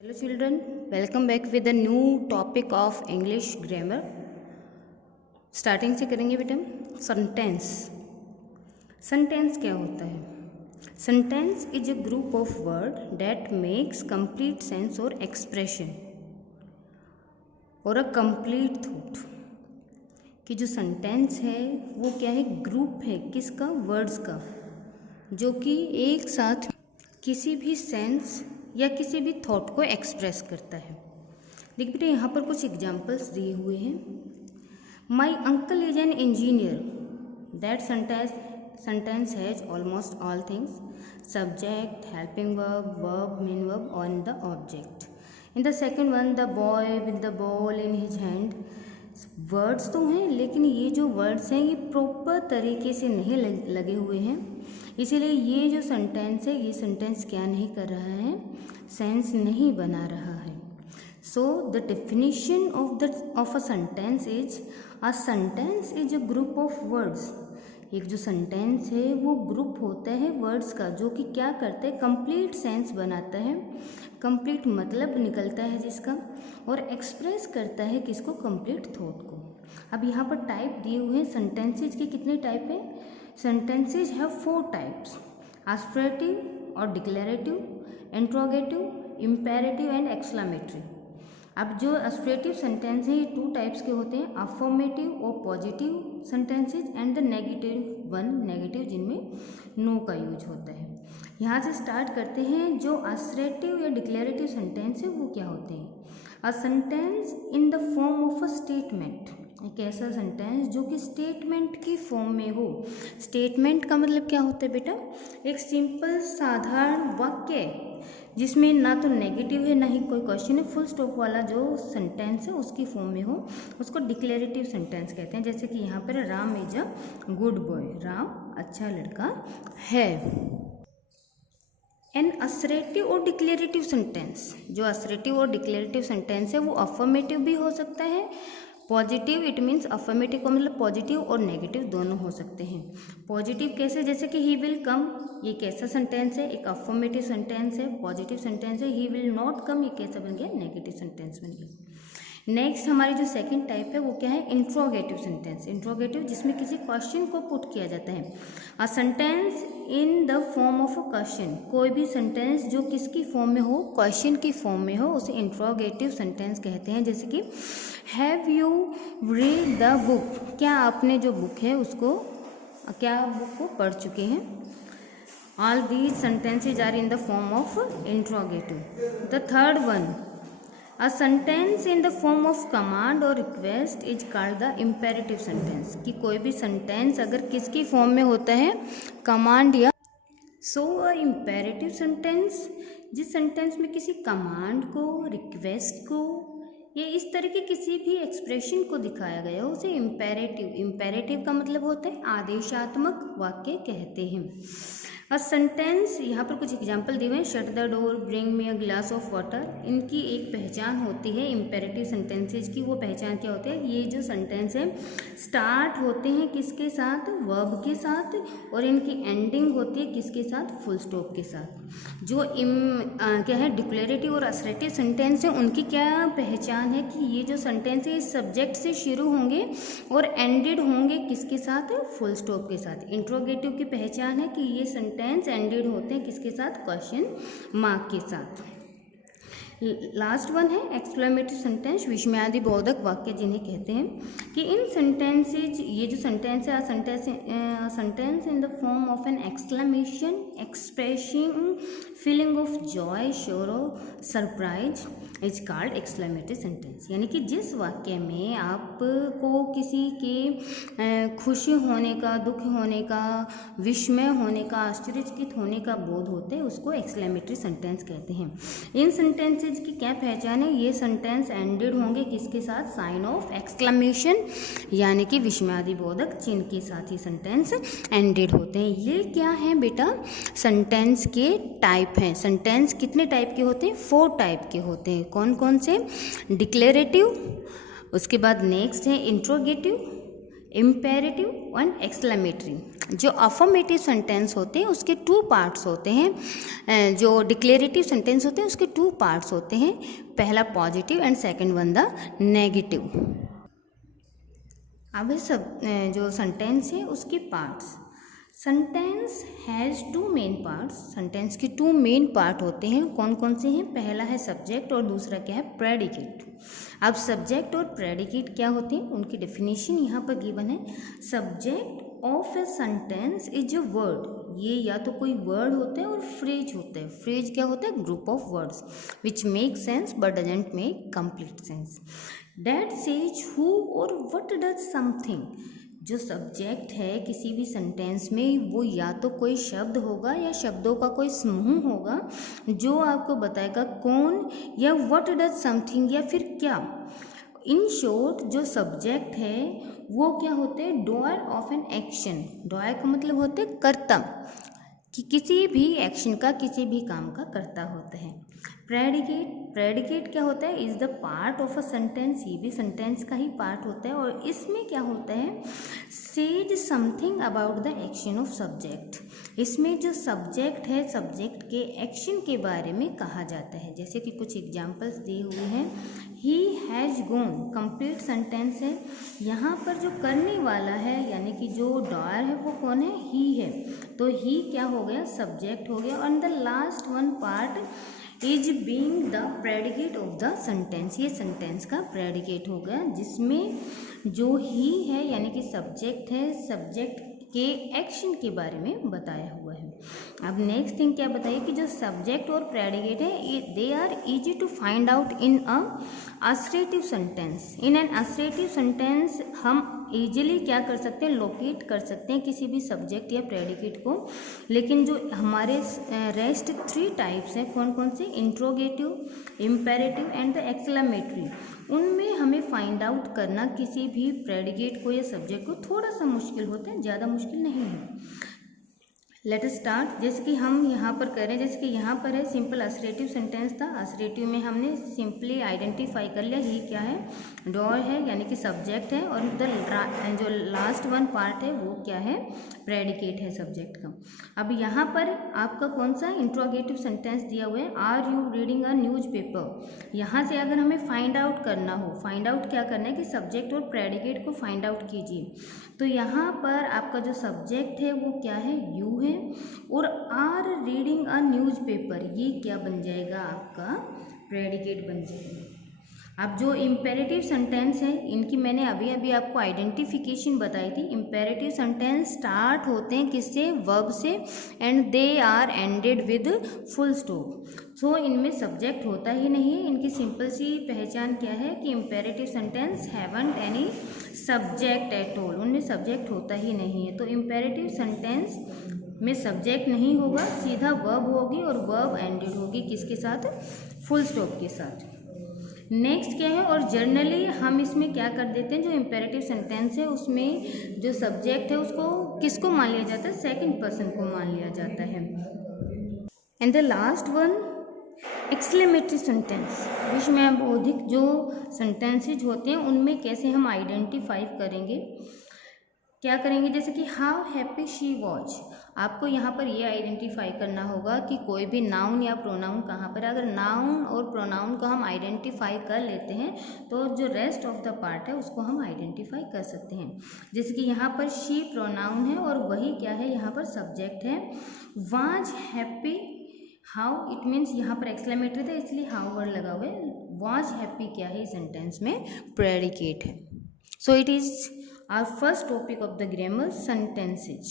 Hello children, welcome back with a new topic of English grammar. Starting से करेंगे बेटा. Sentence. Sentence क्या होता है? Sentence is a group of word that makes complete sense और expression और a complete thought. कि जो सेंटेंस है वो क्या है? ग्रुप है. किसका? वर्ड्स का, जो कि एक साथ किसी भी सेंस या किसी भी थॉट को एक्सप्रेस करता है. देखिए बेटा, यहाँ पर कुछ एग्जाम्पल्स दिए हुए हैं. My uncle is an engineer. That sentence has almost all things: subject, helping verb, verb, main verb और the object. In the second one, the boy with the ball in his hand. Words तो हैं, लेकिन ये जो words हैं ये proper तरीके से नहीं लगे हुए हैं, इसीलिए ये जो सेंटेंस है ये सेंटेंस क्या नहीं कर रहा है? सेंस नहीं बना रहा है. So the definition of a sentence is a group of words. एक जो सेंटेंस है वो ग्रुप होता है वर्ड्स का, जो कि क्या करता है? कंप्लीट सेंस बनाता है, कंप्लीट मतलब निकलता है जिसका, और एक्सप्रेस करता है किसको? कंप्लीट थॉट को. अब यहाँ पर टाइप दिए हुए हैं सेंटेंसेज के. कितने टाइप है? सेंटेंसेज हैव 4 टाइप्स: आस्पिरेटिव और declarative, interrogative, imperative and exclamatory. अब जो आस्पिरेटिव सेंटेंस है ये 2 टाइप्स के होते हैं: अफर्मेटिव और positive sentences and the negative one, negative जिनमें नो का यूज होता है. यहाँ से स्टार्ट करते हैं. जो आस्पिरेटिव या डिक्लेरेटिव सेंटेंस है वो क्या होते हैं? A sentence in the form of a statement. एक ऐसा सेंटेंस जो कि स्टेटमेंट की फॉर्म में हो. स्टेटमेंट का मतलब क्या होता है बेटा? एक सिंपल साधारण वाक्य जिसमें ना तो नेगेटिव है ना ही कोई क्वेश्चन है, फुल स्टॉप वाला जो सेंटेंस है उसकी फॉर्म में हो, उसको डिक्लेरेटिव सेंटेंस कहते हैं. जैसे कि यहाँ पर Ram is a good boy. Ram अच्छा लड़का है. एन असरेटिव और डिक्लेरेटिव सेंटेंस. जो असरेटिव और डिक्लेरेटिव सेंटेंस है वो अफर्मेटिव भी हो सकता है. पॉजिटिव, इट मीन्स अफर्मेटिव का मतलब पॉजिटिव और नेगेटिव दोनों हो सकते हैं. पॉजिटिव कैसे? जैसे कि ही विल कम, ये कैसा सेंटेंस है? एक अफर्मेटिव सेंटेंस है, पॉजिटिव सेंटेंस है. ही विल नॉट कम, ये कैसा बन गया? नेगेटिव सेंटेंस बन गया. नेक्स्ट हमारी जो सेकंड टाइप है वो क्या है? Interrogative sentence. इंट्रोगेटिव जिसमें किसी क्वेश्चन को पुट किया जाता है. A sentence in the form of a question. कोई भी सेंटेंस जो किसकी फॉर्म में हो? क्वेश्चन की फॉर्म में हो, उसे इंट्रोगेटिव सेंटेंस कहते हैं. जैसे कि have you read the book. क्या आपने जो बुक है उसको, क्या बुक को पढ़ चुके हैं? All these sentences are in the form of interrogative. The third one, A sentence in the form of command or request is called the imperative sentence. कि कोई भी सेंटेंस अगर किसकी फॉर्म में होता है? कमांड या. सो अ इम्पेरेटिव सेंटेंस, जिस सेंटेंस में किसी कमांड को, रिक्वेस्ट को या इस तरह के किसी भी एक्सप्रेशन को दिखाया गया हो उसे इम्पेरेटिव. इम्पेरेटिव का मतलब होता है आदेशात्मक वाक्य कहते हैं. अ सेंटेंस, यहाँ पर कुछ एग्जाम्पल दिए हुए हैं. Shut the door, bring me a glass of water. इनकी एक पहचान होती है इम्पेरेटिव सेंटेंसेज की. वो पहचान क्या होती है? ये जो सेंटेंस है स्टार्ट होते हैं किसके साथ? वर्ब के साथ, और इनकी एंडिंग होती है किसके साथ? फुल स्टॉप के साथ. जो क्या है? डिक्लेरेटिव और असरेटिव सेंटेंस है उनकी क्या पहचान है? कि ये जो सेंटेंस है सब्जेक्ट से शुरू होंगे और एंडेड होंगे किसके साथ? फुल स्टॉप के साथ. इंट्रोगेटिव की पहचान है कि ये सेंटेंस एंडेड होते हैं किसके साथ? क्वेश्चन मार्क के साथ. लास्ट वन है एक्सक्लेमेटरी सेंटेंस. विस्मयादि बोधक वाक्य जिन्हें कहते हैं. कि इन सेंटेंसेज, ये जो सेंटेंस है, sentence in the form of an exclamation expressing feeling of Joy, sorrow, surprise is called exclamatory sentence. यानी कि जिस वाक्य में आपको किसी के खुशी होने का, दुख होने का, विस्मय होने का, आश्चर्यचकित होने का बोध होते हैं उसको एक्सक्लेमेटरी सेंटेंस कहते हैं. इन सेंटेंसेज की क्या पहचान है? ये सेंटेंस एंडेड होंगे किसके साथ? साइन ऑफ एक्सक्लेमेशन, यानी कि विस्मयादिबोधक चिन्ह के साथ ही सेंटेंस एंडेड होते हैं. ये क्या है बेटा? सेंटेंस के टाइप हैं. सेंटेंस कितने टाइप के होते हैं? 4 टाइप के होते हैं. कौन कौन से? डिक्लेरेटिव, उसके बाद नेक्स्ट है इंट्रोगेटिव, इम्पेरेटिव एंड एक्सक्लेमेटरी. जो अफर्मेटिव सेंटेंस होते हैं उसके 2 पार्ट्स होते हैं, जो डिक्लेरेटिव सेंटेंस होते हैं उसके 2 पार्ट्स होते हैं, पहला positive and second one the negative. अब सब जो सेंटेंस है उसके parts. Sentence has 2 main parts, sentence के 2 मेन पार्ट होते हैं, कौन कौन से हैं? पहला है सब्जेक्ट और दूसरा क्या है? प्रेडिकेट। अब सब्जेक्ट और प्रेडिकेट क्या होते हैं, उनकी डेफिनेशन यहाँ पर गिवन है। Subject of a sentence is a word, ये या तो कोई वर्ड होता है और फ्रेज होता है। फ्रेज क्या होता है? Group of words which make sense but doesn't make complete sense. That says who और व्हाट डज समथिंग। जो सब्जेक्ट है किसी भी सेंटेंस में वो या तो कोई शब्द होगा या शब्दों का कोई समूह होगा जो आपको बताएगा कौन या व्हाट डज समथिंग या फिर क्या। इन शॉर्ट जो सब्जेक्ट है वो क्या होते हैं? Doer of an action. Doer का मतलब होते हैं कर्ता, कि किसी भी एक्शन का, किसी भी काम का कर्ता होता है। प्रेडिकेट, प्रेडिकेट क्या होता है? Is the part of a sentence, ये भी सेंटेंस का ही पार्ट होता है और इसमें क्या होता है? Says something about the action of subject. इसमें जो सब्जेक्ट है सब्जेक्ट के एक्शन के बारे में कहा जाता है। जैसे कि कुछ एग्जांपल्स दिए हुए हैं। He has gone, complete sentence है, यहाँ पर जो करने वाला है यानी कि जो डॉयर है वो कौन है? ही है, तो ही क्या हो गया? सब्जेक्ट हो गया। और the last one part is being the predicate of the sentence, ये सेंटेंस का प्रेडिकेट हो गया, जिसमें जो ही है यानी कि सब्जेक्ट है, सब्जेक्ट के एक्शन के बारे में बताया हुआ है। अब नेक्स्ट थिंग क्या बताइए कि जो सब्जेक्ट और प्रेडिकेट है they are easy to find out in a assertive sentence. In an assertive sentence हम इजीली क्या कर सकते हैं? लोकेट कर सकते हैं किसी भी सब्जेक्ट या प्रेडिकेट को। लेकिन जो हमारे रेस्ट 3 टाइप्स हैं, कौन कौन से? Interrogative, imperative and the exclamatory, उनमें हमें फाइंड आउट करना किसी भी प्रेडिकेट को या सब्जेक्ट को थोड़ा सा मुश्किल होता है, ज़्यादा मुश्किल नहीं है। Let us start. जैसे कि हम यहाँ पर कर रहे हैं, जैसे कि यहाँ पर है सिंपल असर्टिव सेंटेंस था। असर्टिव में हमने सिंपली आइडेंटिफाई कर लिया ही क्या है? डॉर है यानी कि सब्जेक्ट है, और जो लास्ट वन पार्ट है वो क्या है? प्रेडिकेट है सब्जेक्ट का। अब यहाँ पर आपका कौन सा इंट्रोगेटिव सेंटेंस दिया हुआ है? Are you reading a newspaper. यहाँ से अगर हमें फाइंड आउट करना हो, फाइंड आउट क्या करना है कि सब्जेक्ट और प्रेडिकेट को फाइंड आउट कीजिए। तो यहाँ पर आपका जो सब्जेक्ट है वो क्या है? यू है, और आर रीडिंग अ न्यूज़पेपर ये क्या बन जाएगा? आपका प्रेडिकेट बन जाएगा। अब जो इम्पेरेटिव सेंटेंस है इनकी मैंने अभी अभी आपको आइडेंटिफिकेशन बताई थी। इम्पेरेटिव सेंटेंस स्टार्ट होते हैं किससे? वर्ब से, and they are ended with full stop. So इनमें सब्जेक्ट होता ही नहीं है। इनकी सिंपल सी पहचान क्या है कि imperative sentence haven't any subject at all, उनमें सब्जेक्ट होता ही नहीं है। तो इम्पेरेटिव सेंटेंस में सब्जेक्ट नहीं होगा, सीधा वर्ब होगी और वर्ब एंडेड होगी किसके साथ? फुल स्टॉप के साथ। नेक्स्ट क्या है? और जनरली हम इसमें क्या कर देते हैं, जो इम्पेरेटिव सेंटेंस है उसमें जो सब्जेक्ट है उसको किसको मान लिया जाता है? सेकंड पर्सन को मान लिया जाता है। And the last one exclamatory sentence, विश्व में बौद्धिक जो सेंटेंसेज होते हैं उनमें कैसे हम आइडेंटिफाई करेंगे, क्या करेंगे? जैसे कि हाउ हैप्पी शी वॉज, आपको यहाँ पर ये आइडेंटिफाई करना होगा कि कोई भी नाउन या प्रोनाउन कहाँ पर। अगर नाउन और प्रोनाउन को हम आइडेंटिफाई कर लेते हैं तो जो रेस्ट ऑफ द पार्ट है उसको हम आइडेंटिफाई कर सकते हैं। जैसे कि यहाँ पर शी प्रोनाउन है और वही क्या है? यहाँ पर सब्जेक्ट है। Was happy, how it means यहाँ पर एक्सक्लेमेटरी था इसलिए हाउ वर्ड लगा हुआ है। वाज हैप्पी क्या है? सेंटेंस में प्रेडिकेट है। So it is our first topic of the grammar, sentences.